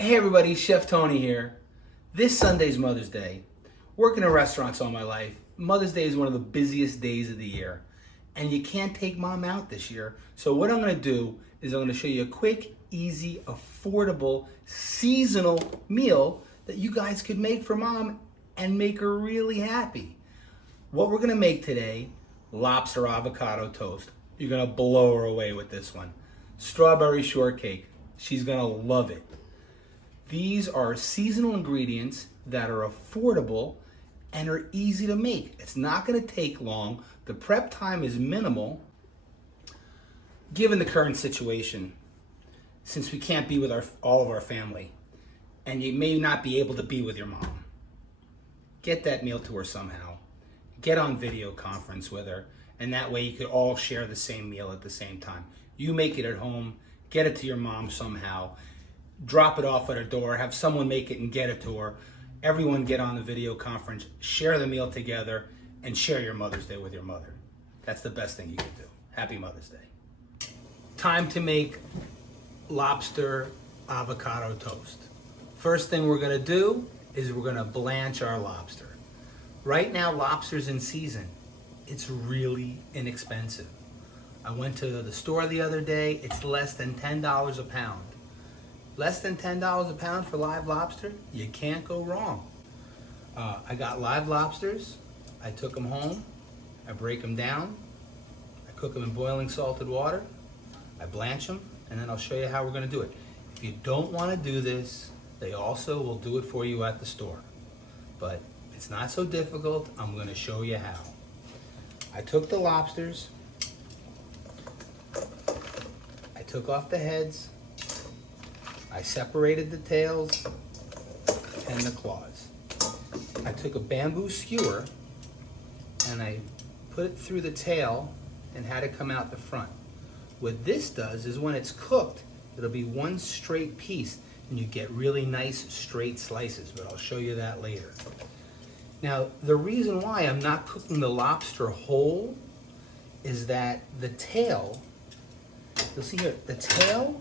Hey everybody, Chef Tony here. This Sunday's Mother's Day. Working in restaurants all my life, Mother's Day is one of the busiest days of the year. And you can't take mom out this year. So what I'm gonna do is I'm gonna show you a quick, easy, affordable, seasonal meal that you guys could make for mom and make her really happy. What we're gonna make today, lobster avocado toast. You're gonna blow her away with this one. Strawberry shortcake. She's gonna love it. These are seasonal ingredients that are affordable and are easy to make. It's not gonna take long. The prep time is minimal. Given the current situation, since we can't be with all of our family, and you may not be able to be with your mom, get that meal to her somehow. Get on video conference with her, and that way you could all share the same meal at the same time. You make it at home, get it to your mom somehow, drop it off at her door, have someone make it and get it to her. Everyone get on the video conference, share the meal together, and share your Mother's Day with your mother. That's the best thing you can do. Happy Mother's Day. Time to make lobster avocado toast. First thing we're gonna do is we're gonna blanch our lobster. Right now, lobster's in season. It's really inexpensive. I went to the store the other day, it's less than $10 a pound. Less than $10 a pound for live lobster? You can't go wrong. I got live lobsters, I took them home, I break them down, I cook them in boiling salted water, I blanch them, and then I'll show you how we're gonna do it. If you don't wanna do this, they also will do it for you at the store. But it's not so difficult, I'm gonna show you how. I took the lobsters, I took off the heads, I separated the tails and the claws. I took a bamboo skewer and I put it through the tail and had it come out the front. What this does is when it's cooked, it'll be one straight piece and you get really nice straight slices, but I'll show you that later. Now, the reason why I'm not cooking the lobster whole is that the tail, you'll see here, the tail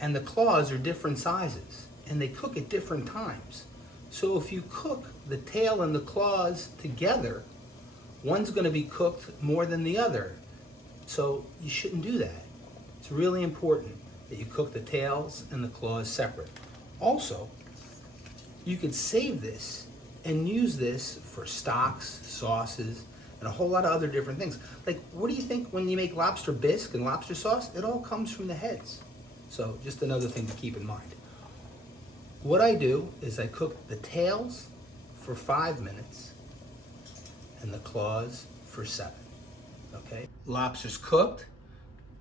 and the claws are different sizes and they cook at different times. So if you cook the tail and the claws together, one's gonna be cooked more than the other. So you shouldn't do that. It's really important that you cook the tails and the claws separate. Also, you could save this and use this for stocks, sauces, and a whole lot of other different things. Like, what do you think when you make lobster bisque and lobster sauce? It all comes from the heads. So just another thing to keep in mind. What I do is I cook the tails for 5 minutes and the claws for 7, okay? Lobster's cooked,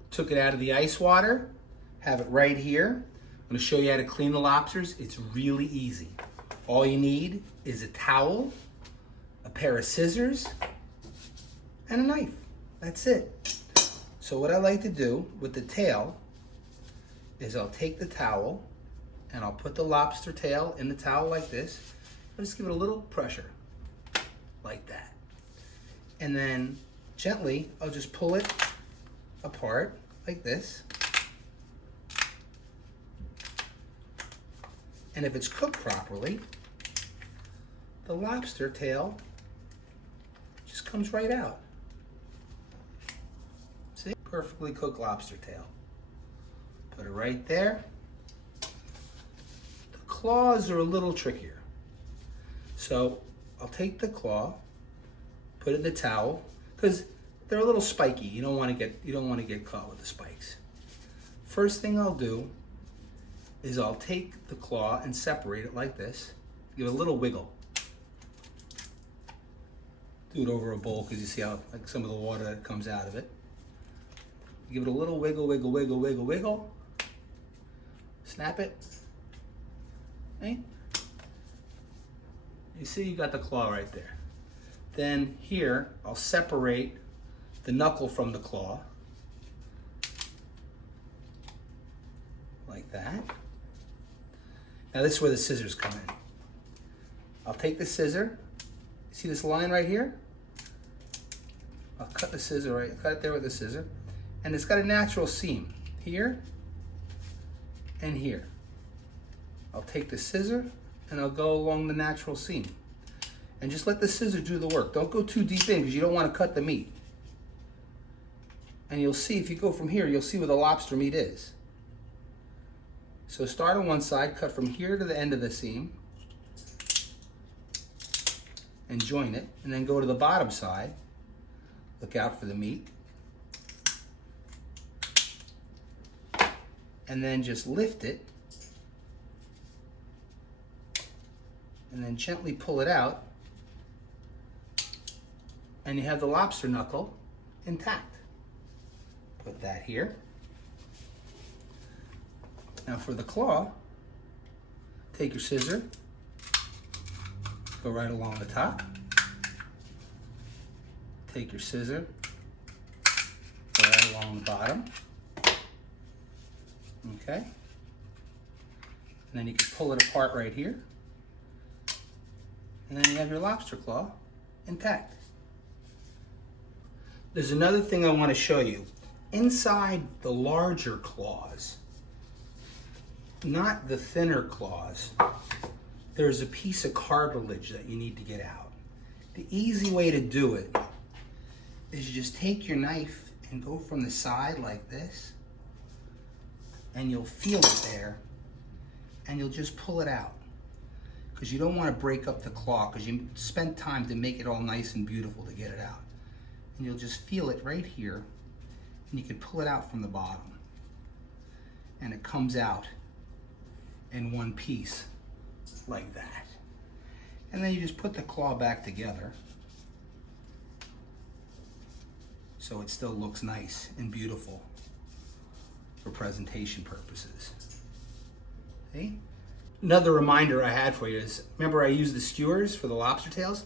took it out of the ice water, have it right here. I'm gonna show you how to clean the lobsters. It's really easy. All you need is a towel, a pair of scissors, and a knife. That's it. So what I like to do with the tail is I'll take the towel and I'll put the lobster tail in the towel like this. I'll just give it a little pressure, like that. And then gently, I'll just pull it apart like this. And if it's cooked properly, the lobster tail just comes right out. See? Perfectly cooked lobster tail. Put it right there. The claws are a little trickier. So I'll take the claw, put it in the towel, because they're a little spiky. You don't want to get caught with the spikes. First thing I'll do is I'll take the claw and separate it like this. Give it a little wiggle. Do it over a bowl because you see how like some of the water that comes out of it. Give it a little wiggle, wiggle, wiggle, wiggle, wiggle. Snap it. Okay. You see you got the claw right there. Then here, I'll separate the knuckle from the claw. Like that. Now this is where the scissors come in. I'll take the scissor. See this line right here? I'll cut the scissor right, cut it there with the scissor. And it's got a natural seam here and here. I'll take the scissor and I'll go along the natural seam. And just let the scissor do the work. Don't go too deep in because you don't want to cut the meat. And you'll see, if you go from here, you'll see where the lobster meat is. So start on one side, cut from here to the end of the seam, and join it, and then go to the bottom side. Look out for the meat. And then just lift it, and then gently pull it out, and you have the lobster knuckle intact. Put that here. Now for the claw, take your scissor, go right along the top. Take your scissor, go right along the bottom. Okay. And then you can pull it apart right here. And then you have your lobster claw intact. There's another thing I want to show you. Inside the larger claws, not the thinner claws, there's a piece of cartilage that you need to get out. The easy way to do it is you just take your knife and go from the side like this, and you'll feel it there, and you'll just pull it out. Because you don't want to break up the claw, because you spent time to make it all nice and beautiful to get it out. And you'll just feel it right here, and you can pull it out from the bottom. And it comes out in one piece, like that. And then you just put the claw back together, so it still looks nice and beautiful for presentation purposes. See? Another reminder I had for you is, remember I used the skewers for the lobster tails?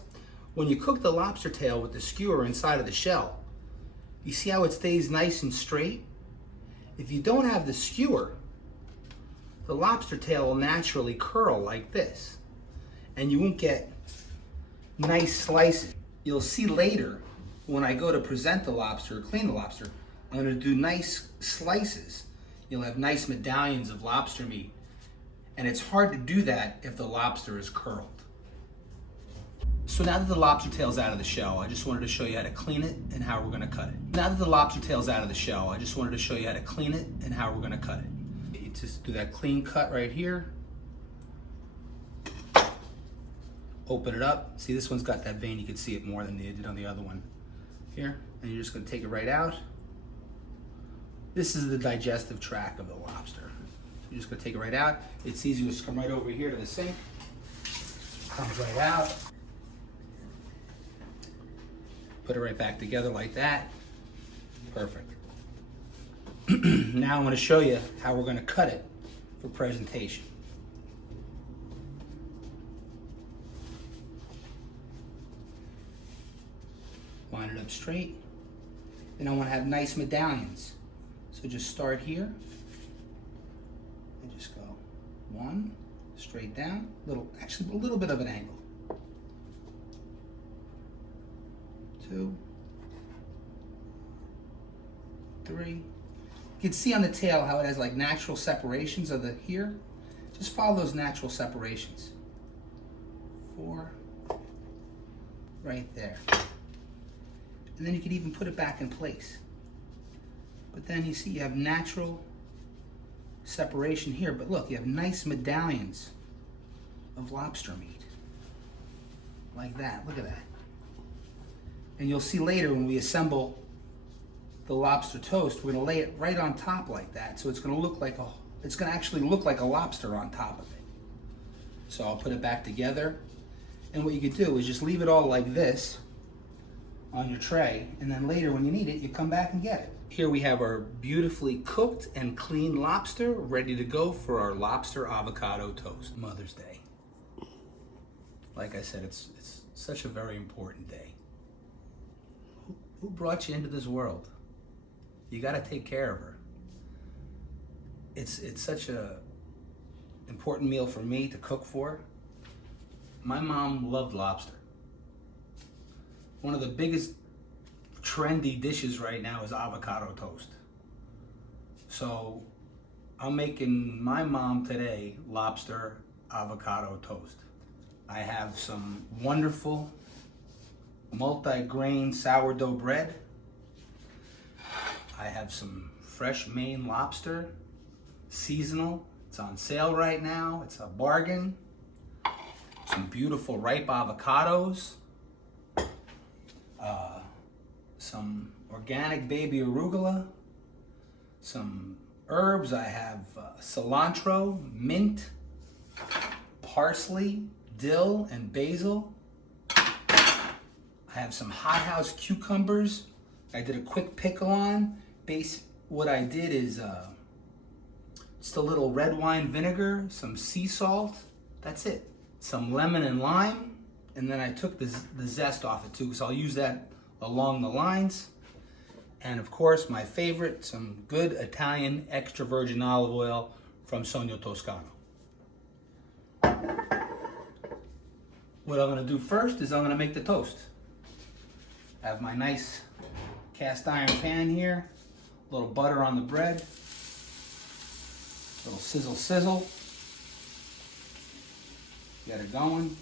When you cook the lobster tail with the skewer inside of the shell, you see how it stays nice and straight? If you don't have the skewer, the lobster tail will naturally curl like this, and you won't get nice slices. You'll see later when I go to present the lobster or clean the lobster, I'm going to do nice slices. You'll have nice medallions of lobster meat, and it's hard to do that if the lobster is curled. So now that the lobster tail's out of the shell, I just wanted to show you how to clean it and how we're going to cut it. Now that the lobster tail's out of the shell, I just wanted to show you how to clean it and how we're going to cut it. You just do that clean cut right here. Open it up. See, this one's got that vein. You can see it more than you did on the other one. Here, and you're just going to take it right out. This is the digestive tract of the lobster. You're just going to take it right out. It's easy to just come right over here to the sink. Comes right out. Put it right back together like that. Perfect. Now I'm going to show you how we're going to cut it for presentation. Line it up straight. Then I want to have nice medallions. So just start here and just go one, straight down, actually a little bit of an angle. Two, three. You can see on the tail how it has like natural separations of the here. Just follow those natural separations. 4, right there. And then you could even put it back in place. But then you see you have natural separation here. But look, you have nice medallions of lobster meat. Like that, look at that. And you'll see later when we assemble the lobster toast, we're gonna lay it right on top like that. So it's gonna actually look like a lobster on top of it. So I'll put it back together. And what you could do is just leave it all like this on your tray, and then later when you need it, you come back and get it. Here we have our beautifully cooked and clean lobster ready to go for our lobster avocado toast. Mother's Day. Like I said, it's such a very important day. Who brought you into this world? You gotta take care of her. It's such a important meal for me to cook for. My mom loved lobster. One of the biggest trendy dishes right now is avocado toast. So I'm making my mom today lobster avocado toast. I have some wonderful multi-grain sourdough bread. I have some fresh Maine lobster, seasonal. It's on sale right now. It's a bargain. Some beautiful ripe avocados. Some organic baby arugula. Some herbs. I have cilantro, mint, parsley, dill, and basil. I have some hothouse cucumbers I did a quick pickle on. What I did is just a little red wine vinegar, some sea salt, that's it. Some lemon and lime, and then I took the zest off it too, because I'll use that along the lines. And of course, my favorite, some good Italian extra virgin olive oil from Sogno Toscano. What I'm gonna do first is I'm gonna make the toast. I have my nice cast iron pan here, a little butter on the bread, a little sizzle sizzle. Get it going.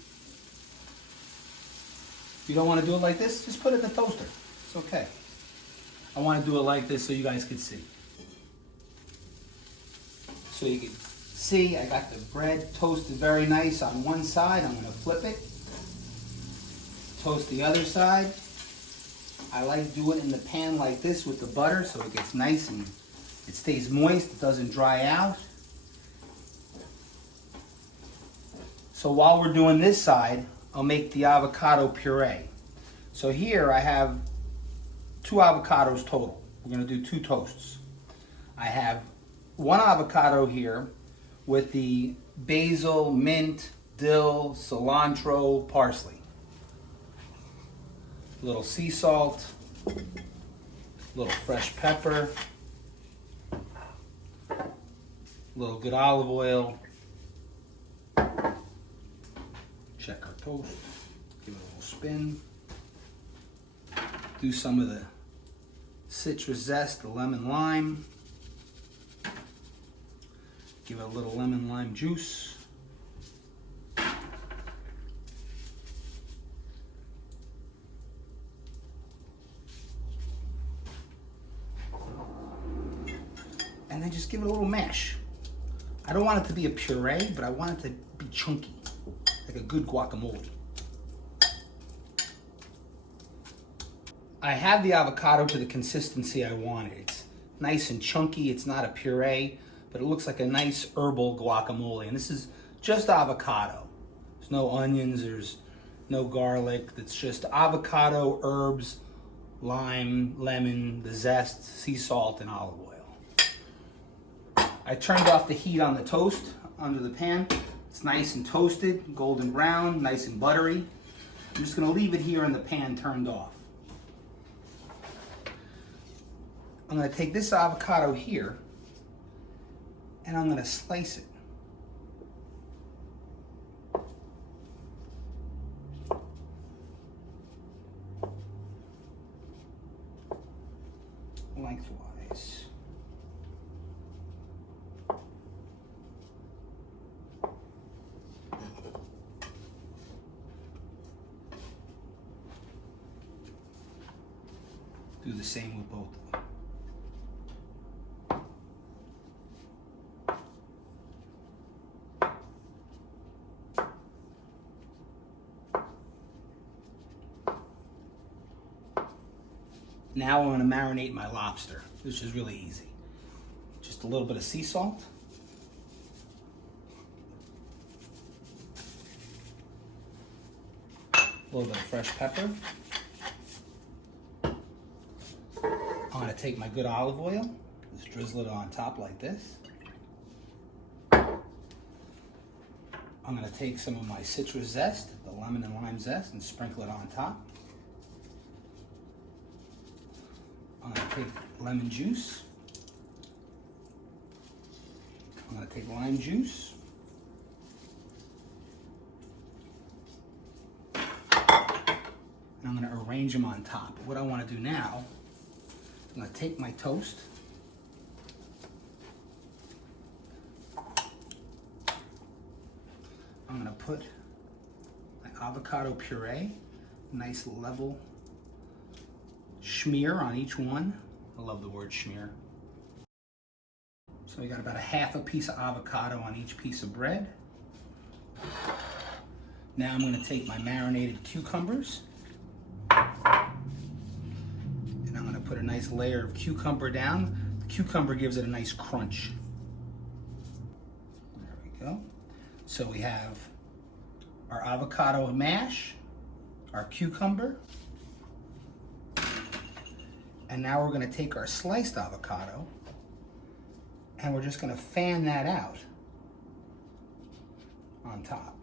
If you don't want to do it like this, just put it in the toaster. It's okay. I want to do it like this so you guys can see. So you can see I got the bread toasted very nice on one side. I'm going to flip it. Toast the other side. I like doing it in the pan like this with the butter so it gets nice and it stays moist, it doesn't dry out. So while we're doing this side, I'll make the avocado puree. So here I have 2 avocados total. We're gonna do 2 toasts. I have 1 avocado here with the basil, mint, dill, cilantro, parsley. A little sea salt, a little fresh pepper, a little good olive oil. Check our toast, give it a little spin. Do some of the citrus zest, the lemon lime. Give it a little lemon lime juice. And then just give it a little mash. I don't want it to be a puree, but I want it to be chunky, like a good guacamole. I have the avocado to the consistency I wanted. It's nice and chunky, it's not a puree, but it looks like a nice herbal guacamole. And this is just avocado. There's no onions, there's no garlic. It's just avocado, herbs, lime, lemon, the zest, sea salt, and olive oil. I turned off the heat on the toast under the pan. It's nice and toasted, golden brown, nice and buttery. I'm just gonna leave it here in the pan turned off. I'm gonna take this avocado here and I'm gonna slice it. Lengthwise. Do the same with both of them. Now I'm going to marinate my lobster, which is really easy. Just a little bit of sea salt. A little bit of fresh pepper. I'm going to take my good olive oil, just drizzle it on top like this. I'm going to take some of my citrus zest, the lemon and lime zest, and sprinkle it on top. I'm going to take lemon juice. I'm going to take lime juice. And I'm going to arrange them on top. What I want to do now, I'm going to take my toast. put my avocado puree, nice level smear on each one. I love the word smear. So we got about a half a piece of avocado on each piece of bread. Now I'm going to take my marinated cucumbers and I'm going to put a nice layer of cucumber down. The cucumber gives it a nice crunch. There we go. So we have our avocado mash, our cucumber, and now we're going to take our sliced avocado and we're just going to fan that out on top.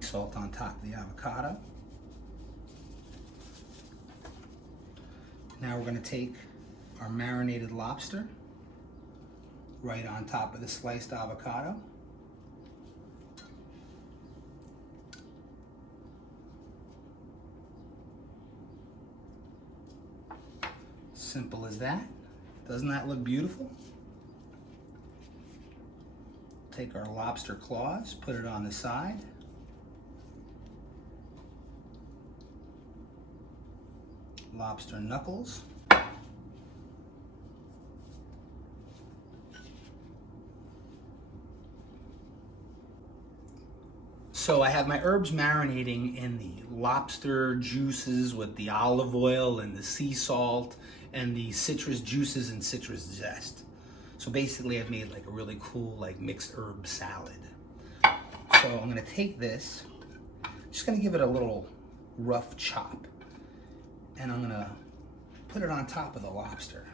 Salt on top of the avocado. Now we're going to take our marinated lobster right on top of the sliced avocado. Simple as that. Doesn't that look beautiful? Take our lobster claws, put it on the side. Lobster knuckles. So I have my herbs marinating in the lobster juices with the olive oil and the sea salt and the citrus juices and citrus zest. So basically I've made like a really cool like mixed herb salad. So I'm gonna take this, just gonna give it a little rough chop, and I'm gonna put it on top of the lobster.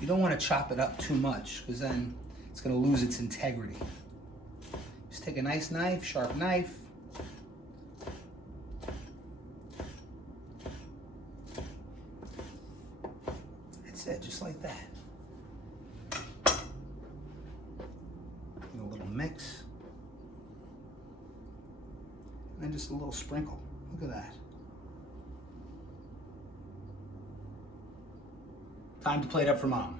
You don't want to chop it up too much because then it's going to lose its integrity. Just take a nice knife, sharp knife. That's it, just like that. A little mix. And then just a little sprinkle. Look at that. Time to plate up for mom.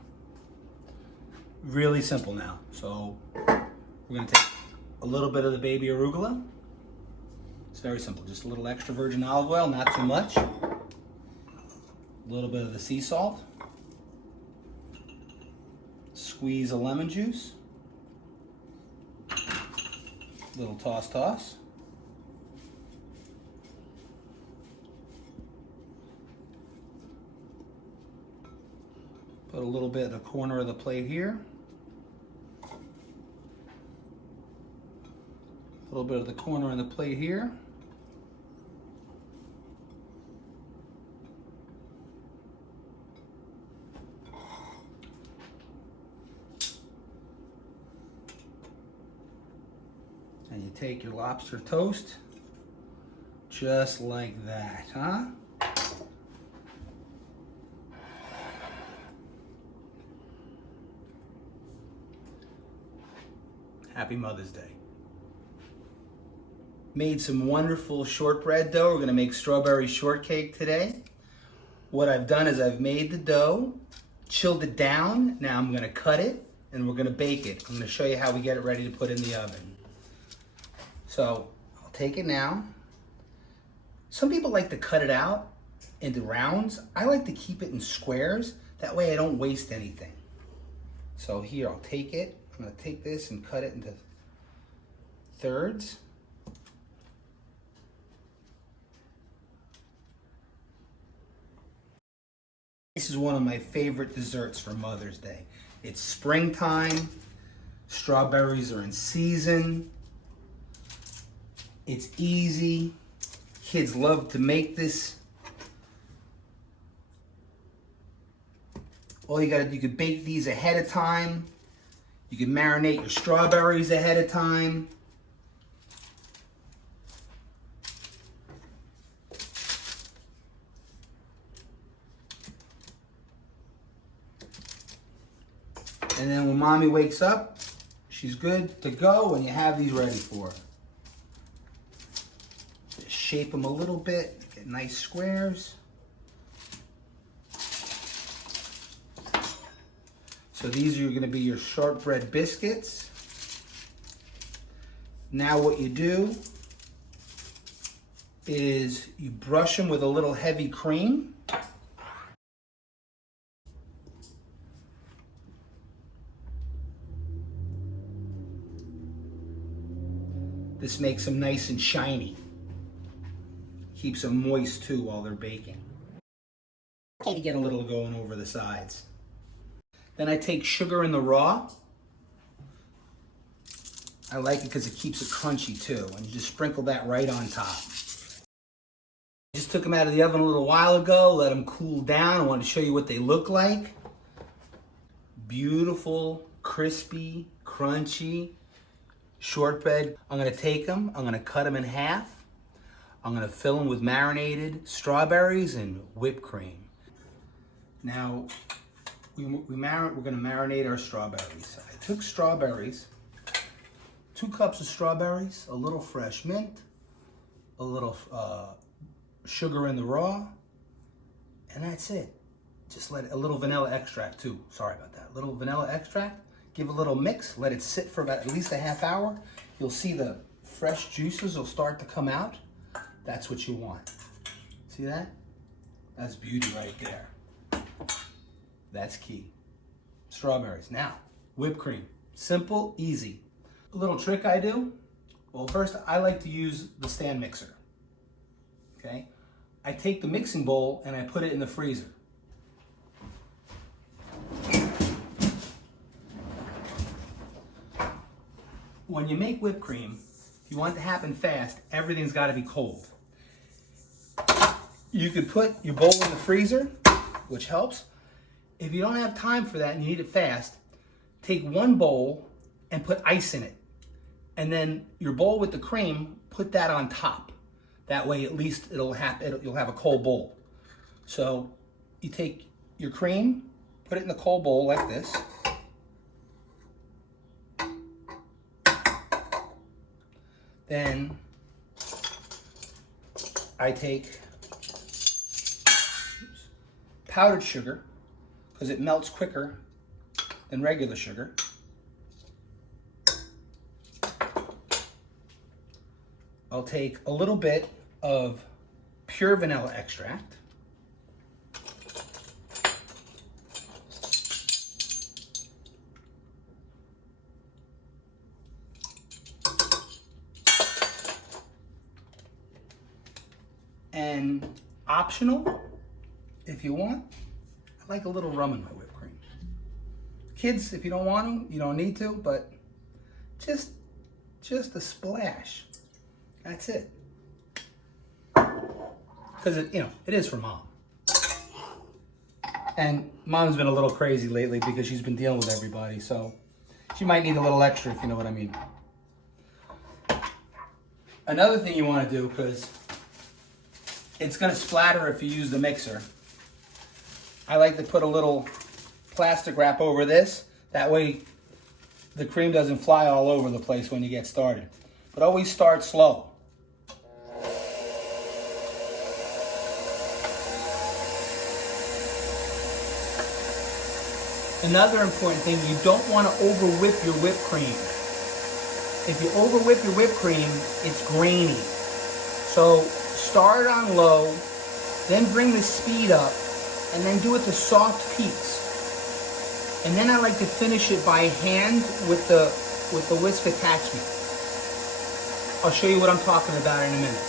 Really simple now. So we're gonna take a little bit of the baby arugula. It's very simple, just a little extra virgin olive oil, not too much. A little bit of the sea salt. Squeeze a lemon juice. Little toss. Put a little bit in the corner of the plate here. A little bit of the corner of the plate here. And you take your lobster toast, just like that, huh? Happy Mother's Day. Made some wonderful shortbread dough. We're gonna make strawberry shortcake today. What I've done is I've made the dough, chilled it down. Now I'm gonna cut it and we're gonna bake it. I'm gonna show you how we get it ready to put in the oven. So I'll take it now. Some people like to cut it out into rounds. I like to keep it in squares. That way I don't waste anything. So here, I'll take it. I'm gonna take this and cut it into thirds. This is one of my favorite desserts for Mother's Day. It's springtime, strawberries are in season, it's easy, kids love to make this. All you gotta do, you can bake these ahead of time. You can marinate your strawberries ahead of time. And then when mommy wakes up, she's good to go and you have these ready for her. Just shape them a little bit, get nice squares. So these are gonna be your shortbread biscuits. Now what you do is you brush them with a little heavy cream. This makes them nice and shiny. Keeps them moist too while they're baking. Okay, to get a little going over the sides. Then I take sugar in the raw. I like it because it keeps it crunchy too. And you just sprinkle that right on top. Just took them out of the oven a little while ago, let them cool down. I wanted to show you what they look like. Beautiful, crispy, crunchy shortbread. I'm gonna take them, I'm gonna cut them in half. I'm gonna fill them with marinated strawberries and whipped cream. Now, we're gonna marinate our strawberries. I took strawberries, 2 cups of strawberries, a little fresh mint, a little sugar in the raw, and that's it. Just let it, a little vanilla extract too. Sorry about that. Little vanilla extract. Give a little mix. Let it sit for about at least a half hour. You'll see the fresh juices will start to come out. That's what you want. See that? That's beauty right there. That's key. Strawberries. Now, whipped cream. Simple, easy. A little trick I do. Well, first I like to use the stand mixer. Okay? I take the mixing bowl and I put it in the freezer. When you make whipped cream, if you want it to happen fast, everything's got to be cold. You could put your bowl in the freezer, which helps. If you don't have time for that and you need it fast, take one bowl and put ice in it. And then your bowl with the cream, put that on top. That way at least you'll have a cold bowl. So you take your cream, put it in the cold bowl like this. Then I take powdered sugar because it melts quicker than regular sugar. I'll take a little bit of pure vanilla extract. And optional, if you want, I like a little rum in my whipped cream. Kids, if you don't want to, you don't need to, but just a splash. That's it. Because it is for mom. And mom's been a little crazy lately because she's been dealing with everybody, so she might need a little extra, if you know what I mean. Another thing you want to do, because it's going to splatter if you use the mixer, I like to put a little plastic wrap over this. That way the cream doesn't fly all over the place when you get started. But always start slow. Another important thing, you don't want to over whip your whipped cream. If you over whip your whipped cream, it's grainy. So start on low, then bring the speed up, and then do it to soft peaks. And then I like to finish it by hand with the whisk attachment. I'll show you what I'm talking about in a minute.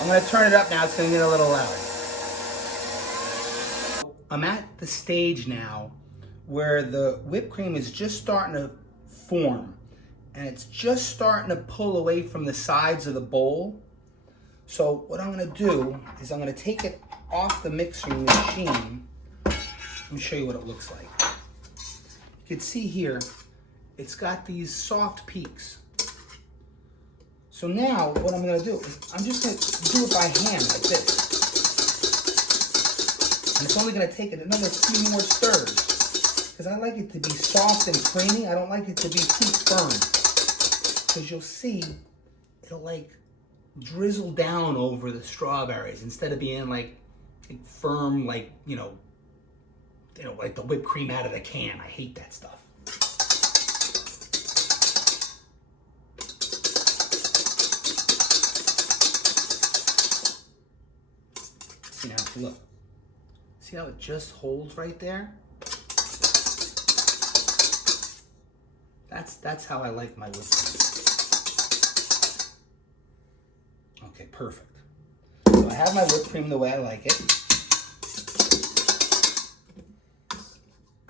I'm going to turn it up now, it's going to get a little louder. I'm at the stage now where the whipped cream is just starting to form and it's just starting to pull away from the sides of the bowl. So what I'm going to do is I'm going to take it off the mixing machine. Let me show you what it looks like. You can see here, it's got these soft peaks. So now what I'm going to do is I'm just going to do it by hand like this. And it's only going to take it another few more stirs. because I like it to be soft and creamy. I don't like it to be too firm. Because you'll see, it'll like drizzle down over the strawberries instead of being like firm, like, like the whipped cream out of the can. I hate that stuff. See now, look. See how it just holds right there? That's how I like my whipped cream. Okay, perfect. So I have my whipped cream the way I like it.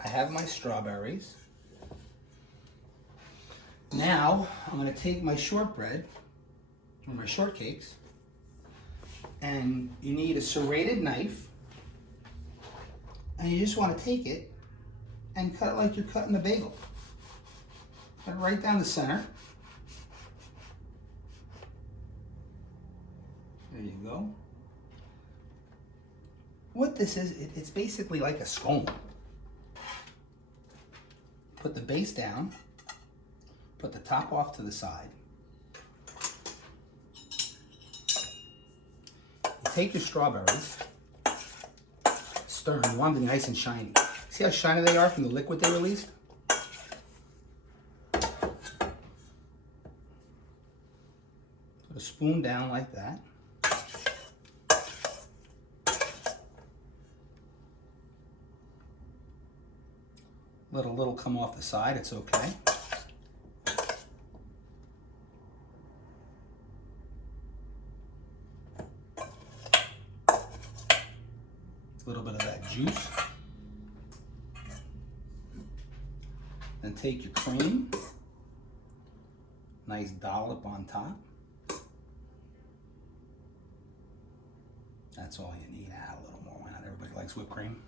I have my strawberries. Now I'm going to take my shortbread or my shortcakes, and you need a serrated knife, and you just want to take it and cut it like you're cutting a bagel. Cut it right down the center. There you go. What this is, it's basically like a scone. Put the base down, put the top off to the side. You take your strawberries, stir them. You want them to be nice and shiny. See how shiny they are from the liquid they released? Put a spoon down like that. Let a little come off the side, it's okay. A little bit of that juice. Then take your cream, nice dollop on top. That's all you need. Add a little more. Why not? Everybody likes whipped cream.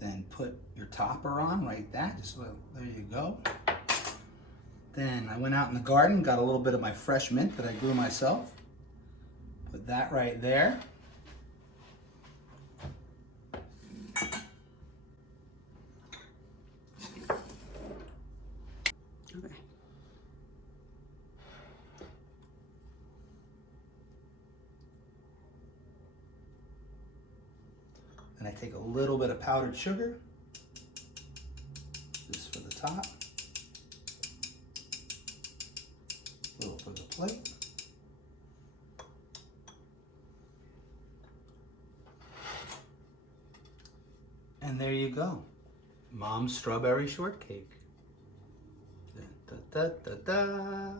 Then put your topper on, right that, just there you go. Then I went out in the garden, got a little bit of my fresh mint that I grew myself. Put that right there. Okay. And I take a little bit of powdered sugar, just for the top, a little for the plate. And there you go, Mom's strawberry shortcake. Da, da, da, da, da.